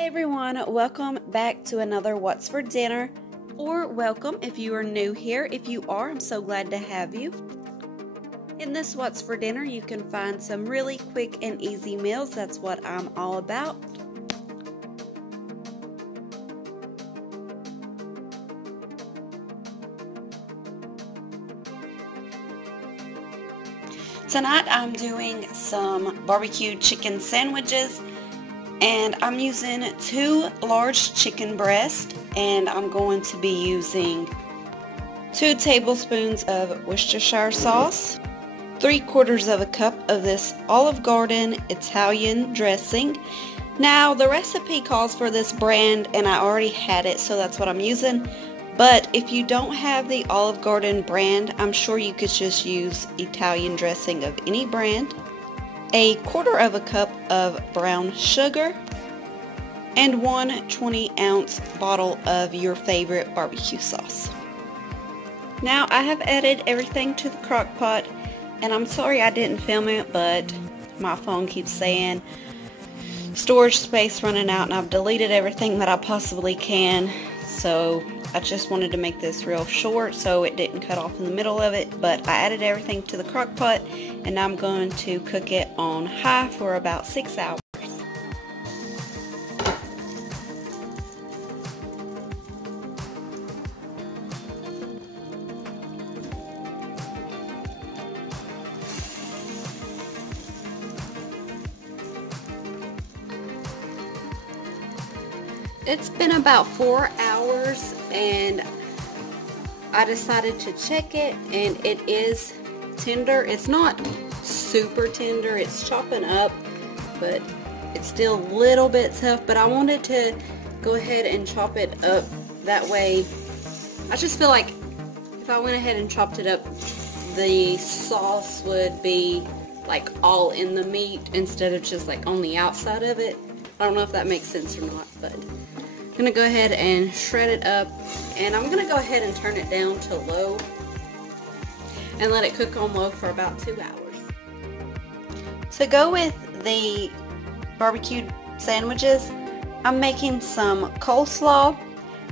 Hey everyone, welcome back to another What's for Dinner, or welcome if you are new here. If you are, I'm so glad to have you. In this What's for Dinner, you can find some really quick and easy meals. That's what I'm all about. Tonight I'm doing some barbecue chicken sandwiches. And I'm using 2 large chicken breasts, and I'm going to be using 2 tablespoons of Worcestershire sauce, 3/4 of a cup of this Olive Garden Italian dressing. Now the recipe calls for this brand and I already had it, so that's what I'm using. But if you don't have the Olive Garden brand, I'm sure you could just use Italian dressing of any brand. 1/4 of a cup of brown sugar, and 1 20-ounce bottle of your favorite barbecue sauce. Now I have added everything to the crock pot, and I'm sorry I didn't film it, but my phone keeps saying storage space running out, and I've deleted everything that I possibly can, so I just wanted to make this real short so it didn't cut off in the middle of it. But I added everything to the crock pot, and I'm going to cook it on high for about 6 hours. It's been about 4 hours, and I decided to check it, and it is tender. It's not super tender, it's chopping up, but it's still a little bit tough. But I wanted to go ahead and chop it up that way. I just feel like if I went ahead and chopped it up, the sauce would be like all in the meat instead of just like on the outside of it. I don't know if that makes sense or not, but I'm going to go ahead and shred it up, and I'm going to go ahead and turn it down to low and let it cook on low for about 2 hours. To go with the barbecue sandwiches, I'm making some coleslaw,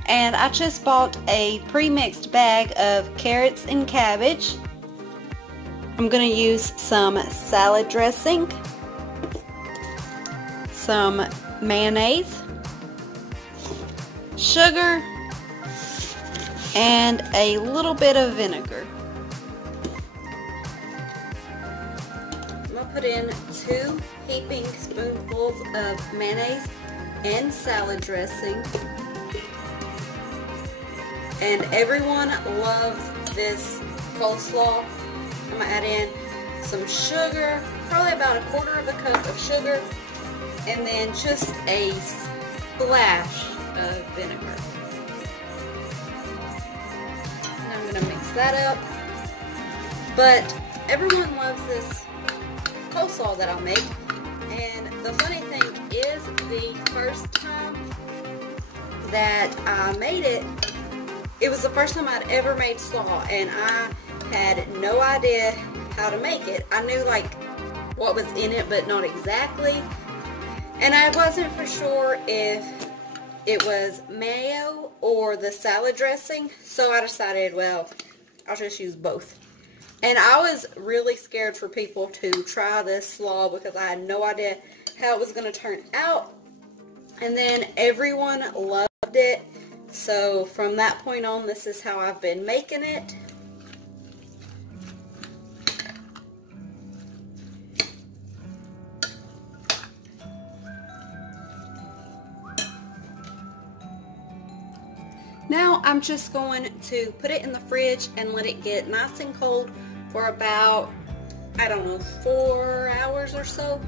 and I just bought a pre-mixed bag of carrots and cabbage. I'm going to use some salad dressing, some mayonnaise, sugar, and a little bit of vinegar. I'm going to put in 2 heaping spoonfuls of mayonnaise and salad dressing. And everyone loves this coleslaw. I'm going to add in some sugar, probably about 1/4 of a cup of sugar, and then just a splash of vinegar. And I'm going to mix that up. But everyone loves this coleslaw that I'll make. And the funny thing is, the first time that I made it, it was the first time I'd ever made slaw, and I had no idea how to make it. I knew like what was in it, but not exactly. And I wasn't for sure if it was mayo or the salad dressing, so I decided, well, I'll just use both. And I was really scared for people to try this slaw because I had no idea how it was going to turn out. And then everyone loved it, so from that point on, this is how I've been making it. Now I'm just going to put it in the fridge and let it get nice and cold for about, I don't know, 4 hours or so.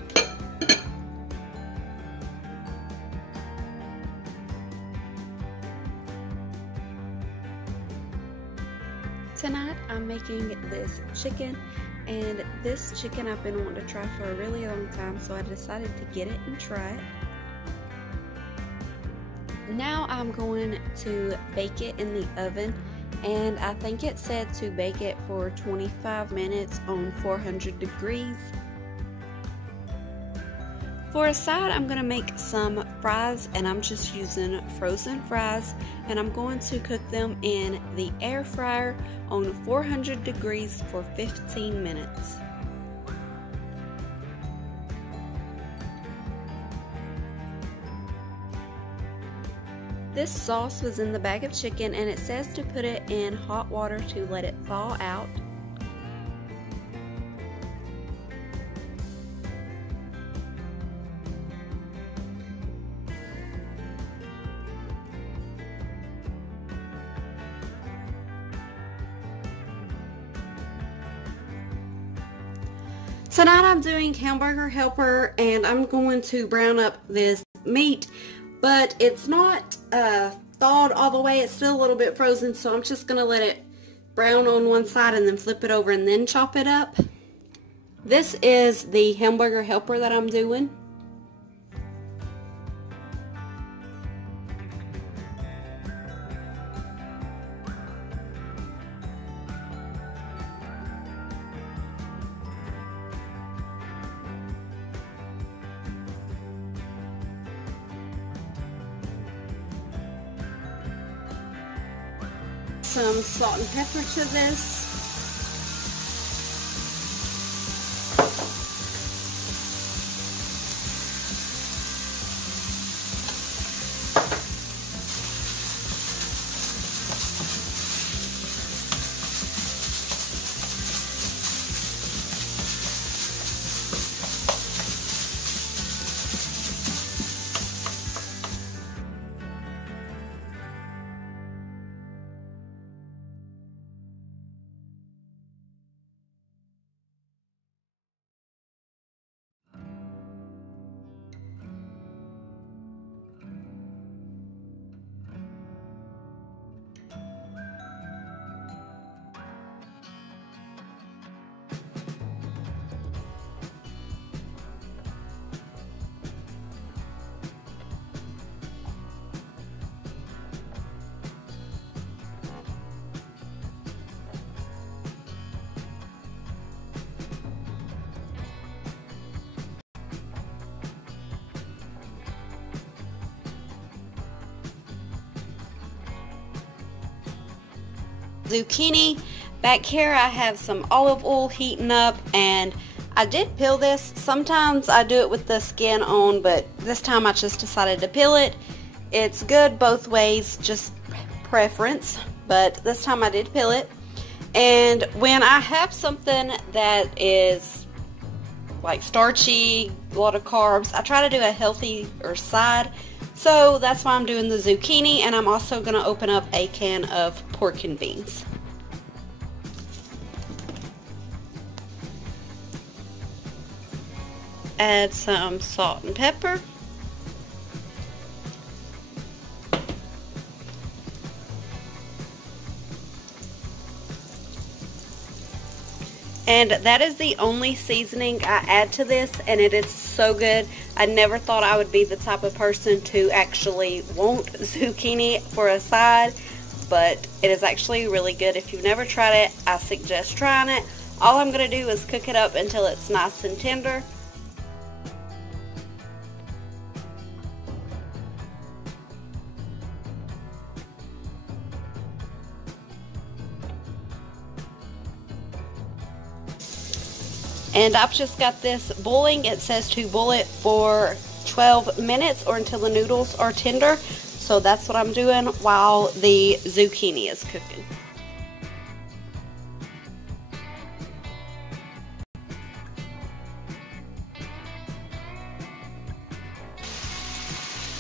Tonight I'm making this chicken, and this chicken I've been wanting to try for a really long time, so I decided to get it and try it. Now I'm going to bake it in the oven, and I think it said to bake it for 25 minutes on 400 degrees. For a side, I'm going to make some fries, and I'm just using frozen fries, and I'm going to cook them in the air fryer on 400 degrees for 15 minutes. This sauce was in the bag of chicken, and it says to put it in hot water to let it thaw out. Tonight I'm doing Hamburger Helper, and I'm going to brown up this meat, but it's not thawed all the way. It's still a little bit frozen, so I'm just going to let it brown on one side and then flip it over and then chop it up. This is the Hamburger Helper that I'm doing. Some salt and pepper to this. Zucchini. Back here I have some olive oil heating up, and I did peel this. Sometimes I do it with the skin on, but this time I just decided to peel it. It's good both ways, just preference, but this time I did peel it. And when I have something that is like starchy, a lot of carbs, I try to do a healthier side. So that's why I'm doing the zucchini, and I'm also going to open up a can of pork and beans. Add some salt and pepper. And that is the only seasoning I add to this, and it is so good. I never thought I would be the type of person to actually want zucchini for a side, but it is actually really good. If you've never tried it, I suggest trying it. All I'm going to do is cook it up until it's nice and tender. And I've just got this boiling. It says to boil it for 12 minutes or until the noodles are tender. So that's what I'm doing while the zucchini is cooking.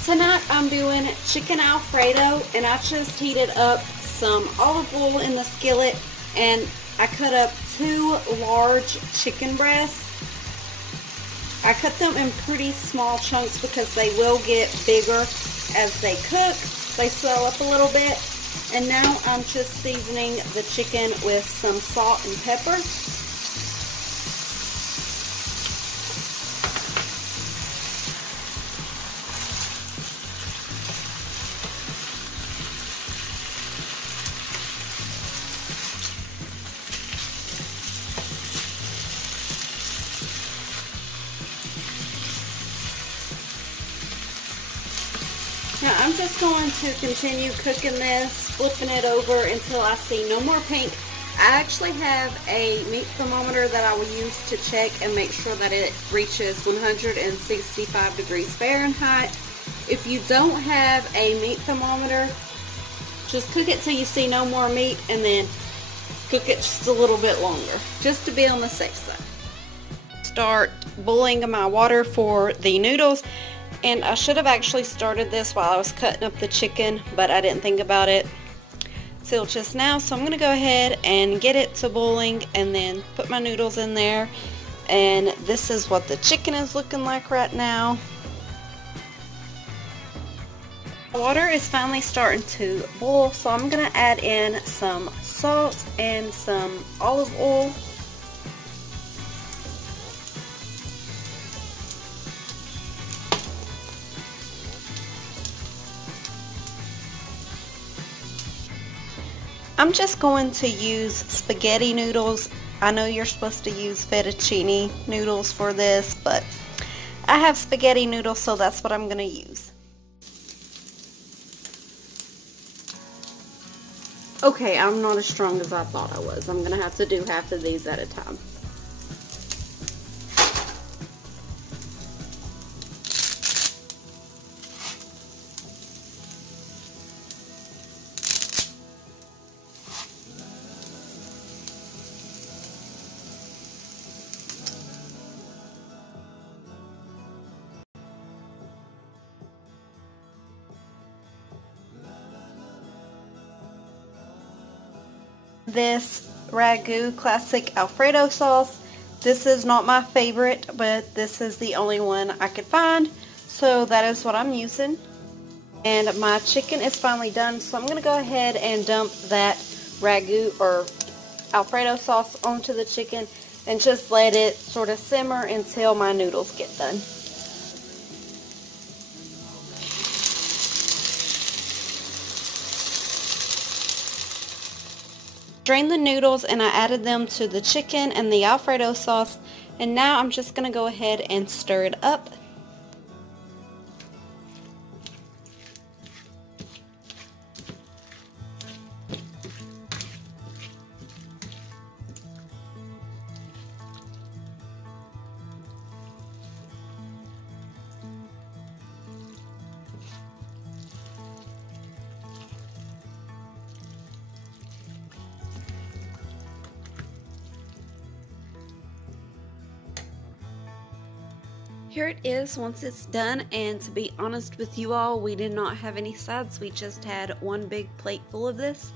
Tonight I'm doing chicken Alfredo, and I just heated up some olive oil in the skillet, and I cut up 2 large chicken breasts. I cut them in pretty small chunks because they will get bigger as they cook. They swell up a little bit. And now I'm just seasoning the chicken with some salt and pepper. Now I'm just going to continue cooking this, flipping it over until I see no more pink. I actually have a meat thermometer that I will use to check and make sure that it reaches 165 degrees Fahrenheit. If you don't have a meat thermometer, just cook it till you see no more meat and then cook it just a little bit longer, just to be on the safe side. Start boiling my water for the noodles, and I should have actually started this while I was cutting up the chicken, but I didn't think about it till just now. So I'm going to go ahead and get it to boiling and then put my noodles in there. And this is what the chicken is looking like right now. Water is finally starting to boil, so I'm going to add in some salt and some olive oil. I'm just going to use spaghetti noodles. I know you're supposed to use fettuccine noodles for this, but I have spaghetti noodles, so that's what I'm going to use. Okay, I'm not as strong as I thought I was. I'm going to have to do half of these at a time. This Ragu classic Alfredo sauce. This is not my favorite, but this is the only one I could find, so that is what I'm using. And my chicken is finally done, so I'm going to go ahead and dump that Ragu or Alfredo sauce onto the chicken and just let it sort of simmer until my noodles get done. Drained the noodles and I added them to the chicken and the Alfredo sauce, and now I'm just going to go ahead and stir it up. Here it is once it's done, and to be honest with you all, we did not have any sides. We just had one big plate full of this.